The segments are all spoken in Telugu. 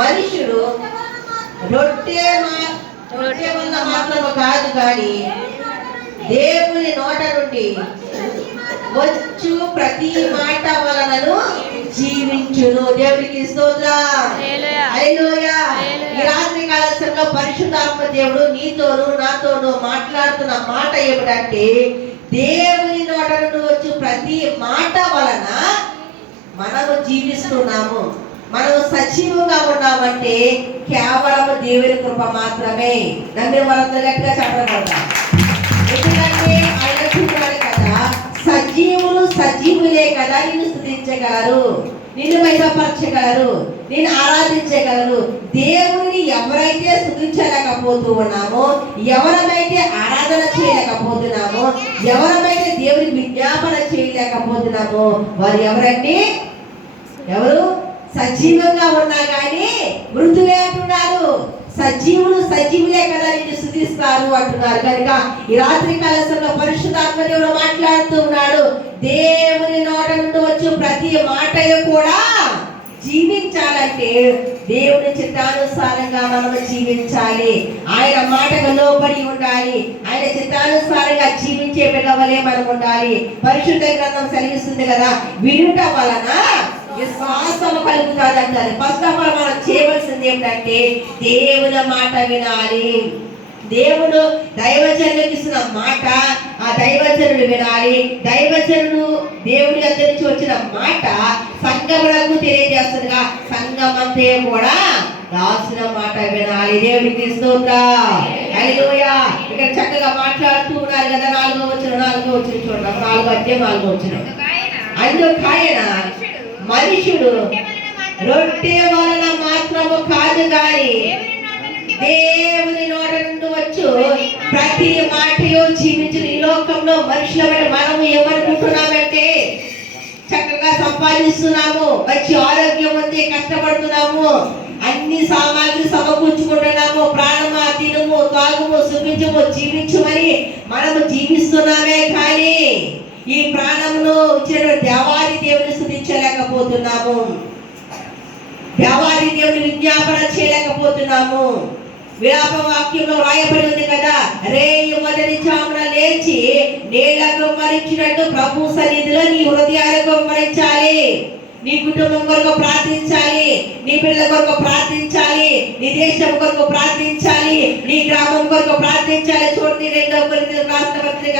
మనుషుడు రొట్టె వల్ల మాత్రము కాదు కానీ దేవుని నోట నుండి వచ్చు ప్రతి మాట వలనను జీవించును. దేవుడికి స్తోత్రం. హల్లెలూయా. ఈ రాత్రి కాలంలో పరిశుద్ధాత్మ దేవుడు నీతోను నాతోను మాట్లాడుతున్న మాట ఏమిటంటే, దేవుని నోట నుండి వచ్చు ప్రతి మాట వలన మనము జీవిస్తున్నాము. మనం సజీవంగా ఉన్నామంటే కేవలం దేవుని కృప మాత్రమే. నమ్మిన వాళ్ళందరూ గట్టిగా చెప్పబడతాం. ఎందుకంటే ఆయన చూడాలి కదా, సజీవులే కదా నిన్ను స్తుతించగలరు, నిన్ను మహిమపరచగలరు, నిన్ను ఆరాధించగలరు. దేవుని ఎవరైతే స్తుతించలేకపోతూ ఉన్నామో, ఎవరైతే ఆరాధన చేయలేకపోతున్నామో, ఎవరైతే దేవుని విజ్ఞాపన చేయలేకపోతున్నామో వారు ఎవరండి? ఎవరు? సజీవంగా ఉన్నా కానీ మృతులే అంటున్నారు. సజీవులే కదా నిన్ను స్తుతిస్తారు అంటున్నారు. కనుక ఈ రాత్రి కాలంలో పరిశుద్ధాత్మ దేవుడు మాట్లాడుతూ ఉన్నాడు. దేవుని నోట నుండి వచ్చి ప్రతి మాట కూడా జీవించాలంటే దేవుని చిత్తానుసారంగా మనం జీవించాలి. ఆయన మాటకు లోబడి ఉండాలి. ఆయన చిత్తానుసారంగా జీవించే బిడ్డవలే మనం ఉండాలి. పరిశుద్ధ గ్రంథం సెలవిస్తుంది కదా, వినుట వలన విశ్వాసము కలుగుతుంది అంటారు. ఫస్ట్ ఆఫ్ ఆల్ మనం చేయవలసింది ఏమిటంటే దేవుని మాట వినాలి. దేవుడు దైవజనులకు ఇస్తున్న మాట ఆ దైవజనుడు వినాలి. దైవజనుడు దేవుడి దగ్గర నుంచి వచ్చిన మాట సంఘములకు తెలియజేస్తుందిగా సంఘమంతే కూడా రాసిన మాట వినాలి. దేవుడికి స్తోత్రం. హల్లెలూయా. ఇక్కడ చక్కగా మాట్లాడుతూ ఉన్నారు కదా, 4వ వచనం చూడండి. 4వ వచనం. అందుకాయన మనుషుడు రొట్టె వలన మాత్రము కాదు కానీ దేవుని నోట నుండి వచ్చు ప్రతి మాటయో జీవించిన ఈ లోకంలో మనుషుల మనము ఏమనుకుంటున్నామంటే, చక్కగా సంపాదిస్తున్నాము, మంచి ఆరోగ్యం ఉంది, కష్టపడుతున్నాము, అన్ని సామాగ్రి సమకూర్చుకుంటున్నాము, ప్రాణమా తినము తాగుము సుఖించము జీవించమని మనము జీవిస్తున్నామే. కానీ ఈ ప్రాణమును ఇచ్చిన దేవాది దేవుని స్తుతించలేకపోతున్నాము, దేవాది దేవుని విజ్ఞాపన చేయలేకపోతున్నాము. విలాప వాక్యంలో రాయబడి ఉంది కదా, రేయి మొదటి జామున లేచి నీళ్లకు మరించినట్టు ప్రభు సన్నిధిలో నీ హృదయాలకు మరించాలి. నీ కుటుంబం కొరకు ప్రార్థించాలి, నీ పిల్లల కొరకు ప్రార్థించాలి, నీ దేశం కొరకు ప్రార్థించాలి, నీ గ్రామం కొరకు ప్రార్థించాలి. చూడండి 2వ కొరింథీయులకు రాసిన పత్రిక,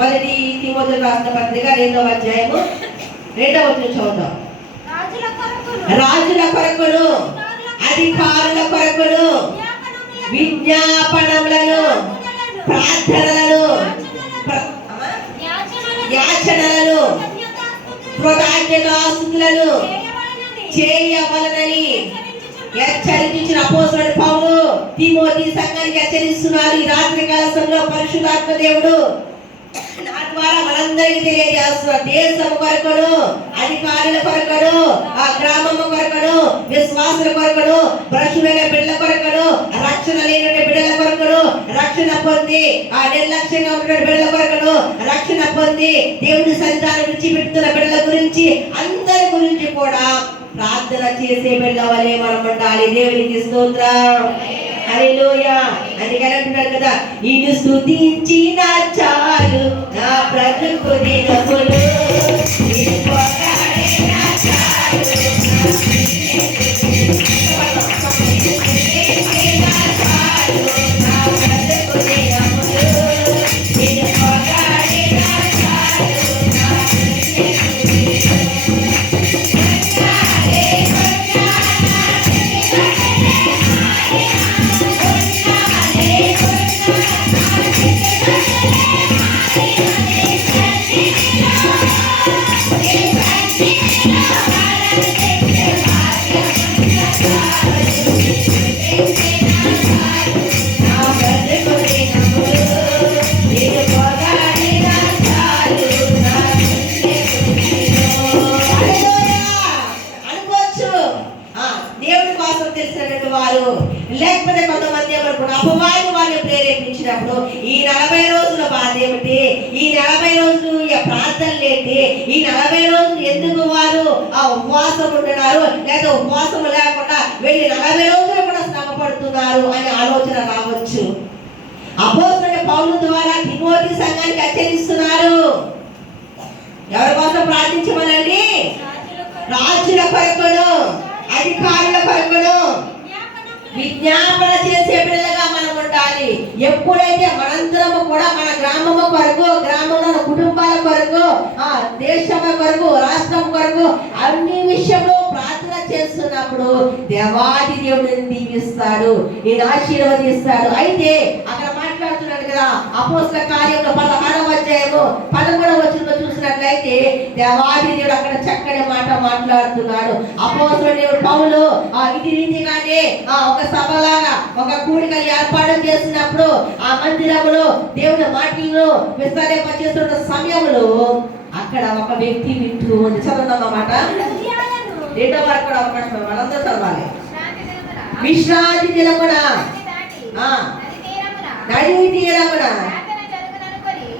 మొదటి తిమోతికి రాసిన పత్రిక 2వ అధ్యాయము 2వ వచనం చదువుతాం. రాజుల కొరకును అధికారుల కొరకును విజ్ఞాపనములను ప్రార్థనలను యాచనలను కృతజ్ఞతాస్తుతులను చేయవలనని హెచ్చరించిన అపోస్తలుడు పౌలు తిమోతి సంఘానికి హెచ్చరిస్తున్నారు. ఈ రాత్రి కాల సమయంలో పరిశుద్ధాత్మ దేవుడు నా ద్వారా మనందరికీ తెలియజేస్తున్నారు. దేశం కొరకును అధికారుల కొరకును ఆ గ్రామము కొరకును విశ్వాసుల కొరకును భ్రష్టులైన బిడ్డల కొరకును రక్షణ లేని బిడ్డల కొరకును రక్షణ పొంది ఆ నిర్లక్ష్యంగా ఉన్న బిడ్డల కొరకును రక్షణ పొంది దేవుని సన్నిధానం విడిచిపెడుతున్న బిడ్డల గురించి అందరి గురించి కూడా ప్రార్థన చేసే బిడ్డల వలె మనం ఉండాలి. దేవునికి స్తోత్రం. హల్లెలూయా. అందుకని అంటున్నారు కదా, నిన్ను స్తుతించిన చాలు నా బ్రతుకు దినములు, నిన్ను పొగడిన చాలు నా స్తుతించిన చాలు నా బ్రతుకు దినములు, నిన్ను పొగడిన చాలు నా స్తుతించిన తెలిసినటువంటి వారు, లేకపోతే కొంతమంది ఏమనుకున్న అపవాది వాళ్ళని ప్రేరేపించినప్పుడు ఈ 40 రోజుల బాధ ఏమిటి, ఈ 40 రోజులు ప్రార్థనలు ఏంటి, ఈ 40 రోజులు ఎందుకు వారు ఆ ఉపవాసం ఉంటున్నారు, లేదా ఉపవాసం లేకుండా వెళ్ళి 40 రోజులు కూడా శ్రమ పడుతున్నారు అనే ఆలోచన రావచ్చు. అపోస్తలుడైన పౌలు ద్వారా తిమోతి సంఘానికి హెచ్చరిస్తున్నారు. ఎవరి కోసం ప్రార్థించమనండి? రాజుల కొరకును, అధికారుల కొరకును విజ్ఞాపన చేసే పిల్లలుగా మనం ఉండాలి. ఎప్పుడైతే మనందరము కూడా మన గ్రామము కొరకు, గ్రామంలో కుటుంబాల కొరకు, ఆ దేశం కొరకు, రాష్ట్రం కొరకు అన్ని విషయంలో ప్రార్థన చేస్తున్నప్పుడు దేవాది దేవుడిని దీవిస్తాడు, నేను ఆశీర్వదిస్తాడు. అయితే అక్కడ మాట్లాడుతున్నాడు కదా, అపోస్తల కార్యంలో 16వ అధ్యాయము 13వ వచనంలో చూసినట్లయితే దేవాది దేవుడు అక్కడ చక్కని మాట మాట్లాడుతున్నాడు. అపోస్తలుడు పౌలు ఇది రీతిగానే ఒక సభలాగా ఒక కూడికలు ఏర్పాటు చేసినప్పుడు ఆ మందిరంలో దేవుడి మాటలను విస్తరింపచేస్తున్న సమయంలో అక్కడ ఒక వ్యక్తి వింటూ ఉంది. చదవన్నమాట 2వ వరకు కూడా అవకాశం వాళ్ళందరూ చదవాలి. విశ్రాంతి దినమున నది తీరమున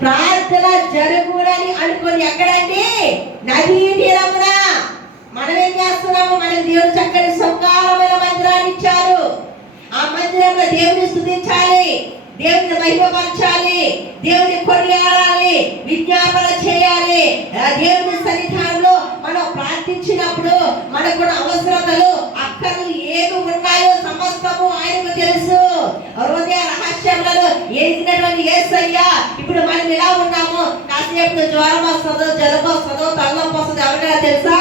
ప్రార్థన జరుగునని అనుకొని, ఎక్కడండి? నదీ తీరమున. మనం ఏం చేస్తున్నాము? మనకి దేవుడు చక్కని సంకారమైన మందిరాన్ని ఇచ్చారు. ఆ మందిరంలో దేవుని స్తుతించాలి, దేవుని మహిమపరచాలి, దేవుని కొనియాడాలి, విజ్ఞాపన చేయాలి. దేవుని సన్నిధానంలో మనం ప్రార్థించినప్పుడు మనకున్న అవసరతలు, అక్కర్లు ఏమి ఉన్నాయో సమస్తము ఆయనకు తెలుసు. హృదయ రహస్యములను ఎరిగినటువంటి యేసయ్య ఇప్పుడు మనం ఇలా ఉన్నాము. కాసేపు జ్వరం వస్తుందో, జలుబు వస్తుందో, తలనొప్పి వస్తుందో ఎవరికైనా తెలుసా?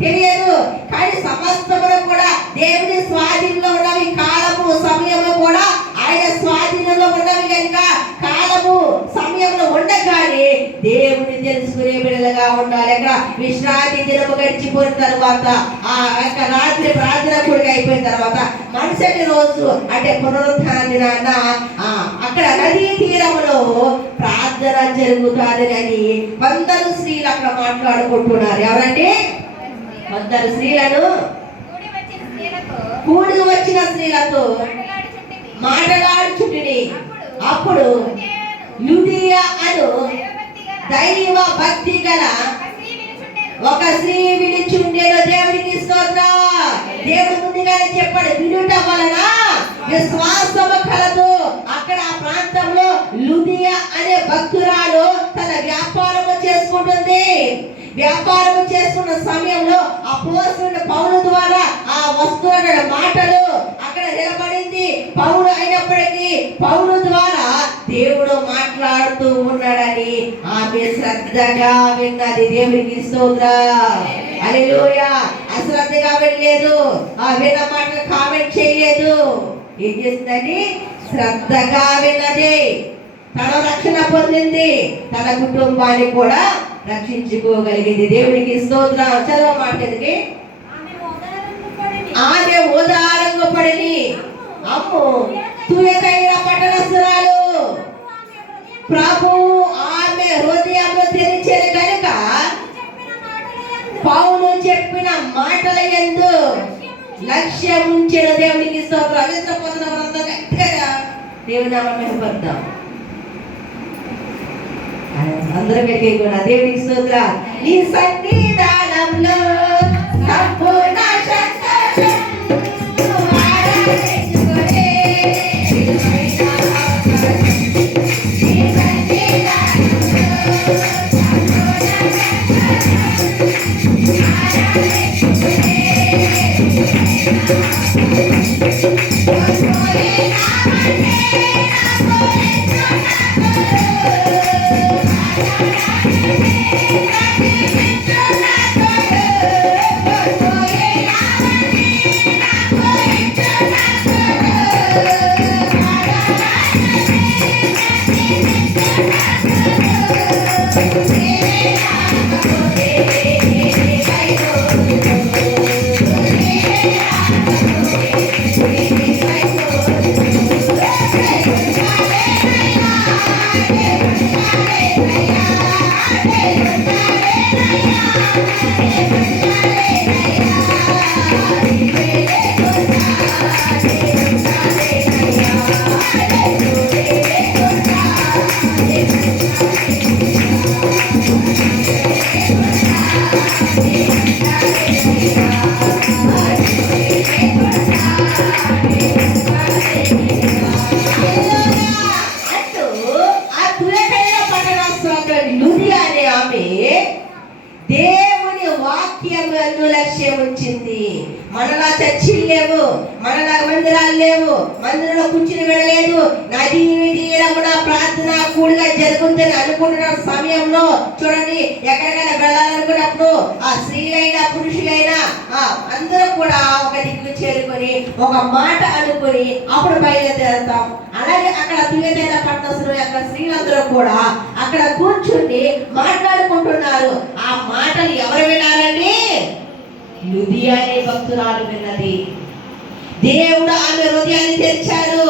తెలియదు. కానీ సమస్తములు కూడా దేవుని స్వాధీనంలో ఉన్నవి. కాలము సమయము కూడా ఆయన స్వాధీనంలో ఉన్నవి కనుక కాలము సమయంలో ఉండగానే దేవుని తెలుసుకునే బిడ్డలుగా ఉండాలి. అక్కడ విశ్రాంతి దినము గడిచిపోయిన తర్వాత, ఆ యొక్క రాత్రి ప్రార్థన కూడిక అయిపోయిన తర్వాత మరుసటి రోజు అంటే పునరుత్థాన దినాన అక్కడ నదీ తీరములో ప్రార్థన జరుగుతాదని కొందరు స్త్రీలు అక్కడ మాట్లాడుకుంటున్నారు. ఎవరంటే కొందరు స్త్రీలను కూడి వచ్చిన స్త్రీలతో మాట్లాడుచుంటిని. అప్పుడు యూదియా అను దైవ భక్తి గల ఒక స్త్రీ వినిచుండెను. దేవునికి స్తోత్రం. దేవుడు ముందుగానే చెప్పాడు, వినుట వలన విశ్వాసము కలదు. అక్కడ ఆ ప్రాంతంలో లుదియా అనే భక్తురాలు తన వ్యాపారము చేసుకుంటుంది. వ్యాపారం చేసుకున్న సమయంలో అపోస్తలుడైన పౌలు ద్వారా ఆ వస్తున్న మాటలు అక్కడ నిలబడింది. పౌలు అయినప్పటికీ పౌలు ద్వారా దేవుడు మాట్లాడుతూ ఉన్నాడని ఆమె శ్రద్ధగా విన్నది. దేవునికి స్తోత్రం. హల్లెలూయా. అశ్రద్ధగా వినలేదు, ఆ విన్న మాటలు కామెంట్ చేయలేదు. ఏం చేస్తుందని? శ్రద్ధగా విన్నది. తన రక్షణ పొందింది, తన కుటుంబాన్ని కూడా రక్షించుకోగలిగింది. దేవునికి స్తోత్రం. చదవ మాటకి ఆమె ఉదారంగా పడిని అమ్ము తుయకైన పట్టణస్తురాలు. ప్రభు ఆమె హృదయంలో తెరిచేది కనుక పౌలు చెప్పిన మాటల యందు లక్ష్యం ఉంచిన. దేవునికి స్తోత్రం. అవిత్ర పొందిన వరంతా గట్టిగా దేవుని నామమున పడతాం. అందరూ పెట్టి కూడా దేవునికి స్తోత్రం. నీ సన్నిధానంలో సంపూర్ణ మనలా చర్చిలు లేవు, మనలా మందిరాలు లేవు, మందిరంలో కూర్చుని వెళ్ళలేదు. నదీ తీరమున ప్రార్థన కూడిగా జరుగుతుందని అనుకుంటున్న సమయంలో చూడండి, ఎక్కడికైనా వెళ్ళాలనుకున్నప్పుడు ఆ స్త్రీలైనా పురుషులైనా అందరూ కూడా ఒక దిక్కు చేరుకొని ఒక మాట అనుకుని అప్పుడు బయలుదేరుతాం. అలాగే అక్కడ తుయతైన పట్టణస్తులు అక్కడ స్త్రీలందరూ కూడా అక్కడ కూర్చుని మాట్లాడుకుంటున్నారు. ఆ మాటలు ఎవరు వినారండి? లుదియా అనే భక్తురాలు విన్నది. దేవుడు ఆమె హృదయాన్ని తెరిచారు.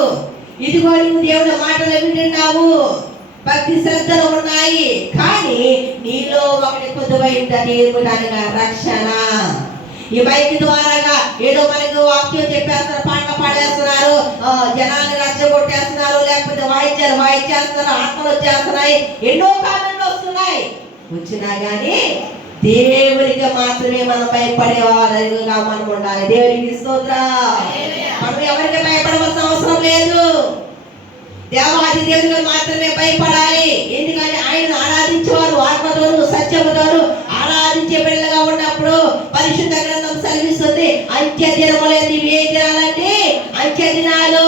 ఇదిగో నువ్వు దేవుడు మాటలు వింటున్నావు, భక్తి శ్రద్ధలు ఉన్నాయి, కానీ నీలో ఒకటి కొద్దువైంది అనగా రక్షణ. ఈ మైక్ ద్వారాగా ఏదో మనకు వాక్యం చెప్పేస్తారు, పాట పాడేస్తున్నారు, జనాన్ని రచ్చగొట్టేస్తున్నారు, లేకపోతే వాయిద్యాలు వాయించేస్తున్నారు, ఆత్మలు వచ్చేస్తున్నాయి, ఎన్నో కారణాలు వస్తున్నాయి. వచ్చినా గానీ దేవునికి మాత్రమే మనం భయపడే వారిగా మనం ఉండాలి. దేవునికి స్తోత్రం. మనం ఎవరికి భయపడవలసిన అవసరం లేదు. దేవాది దేవునికి మాత్రమే భయపడాలి. ఎందుకంటే ఆయన ఆరాధించేవారు ఆత్మతోను సత్యముతోను ఆరాధించే బిడ్డలుగా ఉన్నప్పుడు పరిశుద్ధ గ్రంథం సెలవిస్తుంది, అంత్య దినములేదు. ఇవి ఏ దినాలంటే అంత్య దినాలు.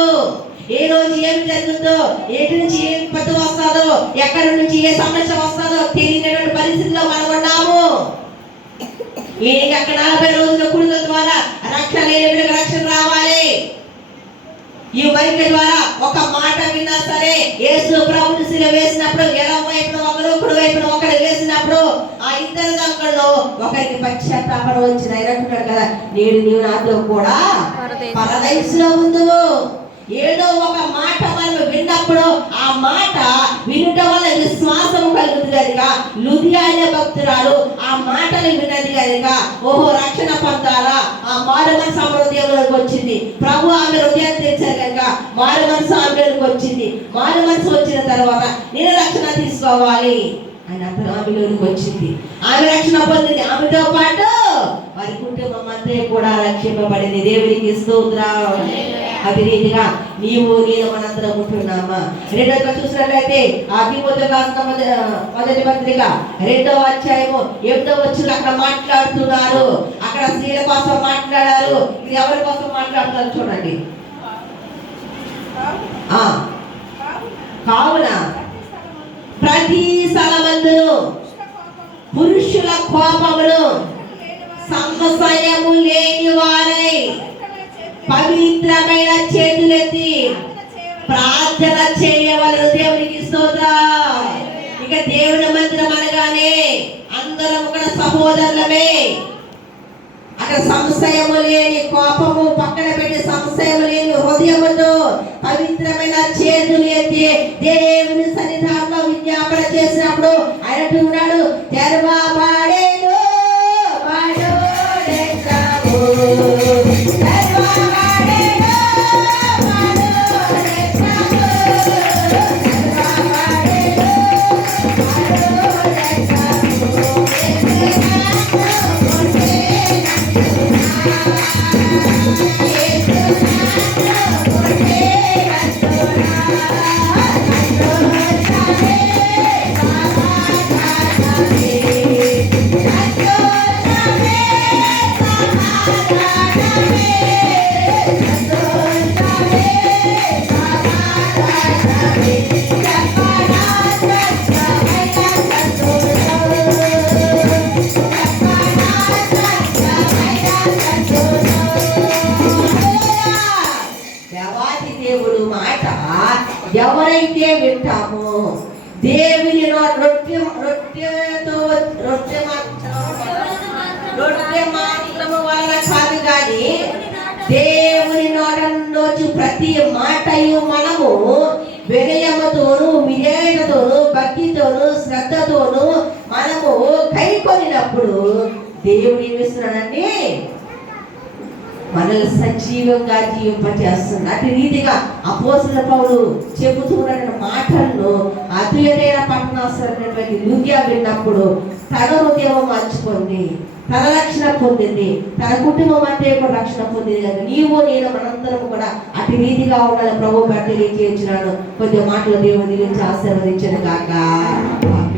ఏ రోజు ఏం జరుగుతుందో, ఎటు నుంచి ఏం పట్టు వస్తుందో, ఎక్కడి నుంచి ఏ సమస్య వస్తుందో తెలియనటువంటి పరిస్థితిలో మనం ఉన్నాము. ఈయనకి అక్కడ 40 రోజుల కుడుల ద్వారా రక్షణ లేని రక్షణ రావాలి. ఈ మైక్ ద్వారా ఒక మాట విన్నా సరే, యేసు ప్రభువుని శిలువ వేసినప్పుడు ఎడమ వైపున ఒకరు కుడి వైపున ఒకరు వేసినప్పుడు ఆ ఇద్దరు దాంట్లో ఒకరికి పశ్చాత్తాపం వచ్చింది. ఆయన అంటున్నాడు కదా, నీవు నాతో కూడా పరదైసులో ఉందువు. ఏదో ఒక మాట మనం విన్నప్పుడు ఆ మాట వినుట వల్ల విశ్వాసం కలుగుతుంది కనుక లుదియా అనే భక్తురాలు ఆ మాటలు విన్నది కనుక ఓహో రక్షణ పొందాలా, ఆ మారు మనసు ఆమె హృదయంలోకి వచ్చింది. ప్రభు ఆమె హృదయాన్ని తెచ్చారు కనుక మారు మనసు ఆమెలోకి వచ్చింది. మారు మనసు వచ్చిన తర్వాత నేను రక్షణ తీసుకోవాలి అని అతను ఆమెలోకి వచ్చింది. ఆమె రక్షణ పొందింది. ఆమెతో పాటు వారి కుటుంబం అంతా కూడా రక్షింపబడింది. దేవునికి స్తోత్రం. అదే రీతిగా నీవు నేను మనందరం ఉంటున్నామా? రెండోగా చూసినట్లయితే ఆ తిమోతికి రాసిన మొదటి పత్రిక 2వ అధ్యాయము 8వ వచనం అక్కడ మాట్లాడుతున్నారు. అక్కడ స్త్రీల కోసం మాట్లాడారు. ఇది ఎవరి కోసం మాట్లాడుతారు చూడండి. కావున ప్రతి స్థలమందును పురుషుల కోపమును సంశయము లేని వారై పవిత్రమైన చేతులెత్తి ప్రార్థన చేయవలెను. దేవునికి స్తోత్రం. ఇక దేవుని మందిరం అనగానే అందరం కూడా సహోదరులమే. అక్కడ సంశయము లేని కోపము పక్కన పెట్టి సంశయము లేని హృదయముతో పవిత్రమైన చేతులు ఎత్తి దేవుని సన్నిధానంలో విజ్ఞాపన చేసినప్పుడు ఆయన ఉన్నాడు, తెరవబడెను ఎవరైతే వింటామో దేవుని రొట్టె మాత్రము వలన కాదు కానీ దేవుని నోటి ప్రతి మాటయు మనము వినయముతోను విధేయతతోను భక్తితోను శ్రద్ధతోను మనము కైకొనినప్పుడు దేవుడు ఏమిస్తున్నాడండి? మనల్ని సజీవంగా జీవింపజేస్తుంది. అటు రీతిగా అపోస్తలుడైన పౌలు చెబుతున్న మాటలను అతుయైన పట్టణస్థుడైనటువంటి లుదియా విన్నప్పుడు తన హృదయం మార్చుకుంది, తన రక్షణ పొందింది, తన కుటుంబం అంతా కూడా రక్షణ పొందింది. కదా నీవు నేను మనందరం కూడా అటు రీతిగా ఉండాలి. ప్రభు బట్టి తెలియజేయించినాడు. కొద్ది మాటలు దేవుని గురించి ఆశీర్వదించను కాక.